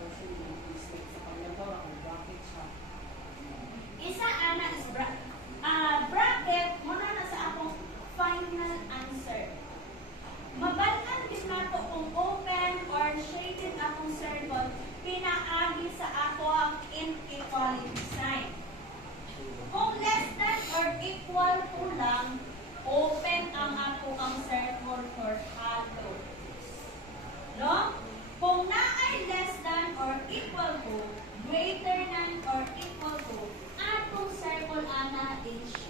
siya mistake sa kanya kung bakit siya. Isa ana is bracket muna na sa akong final answer. Mabalaan din nato kung open or shaded akong circle pinaagi sa ako ang inequality sign. Kung less than or equal to lang, open ang ako ang circle for hollow. No? Kung na ay less than or equal to, greater than or equal to, atong circle ana in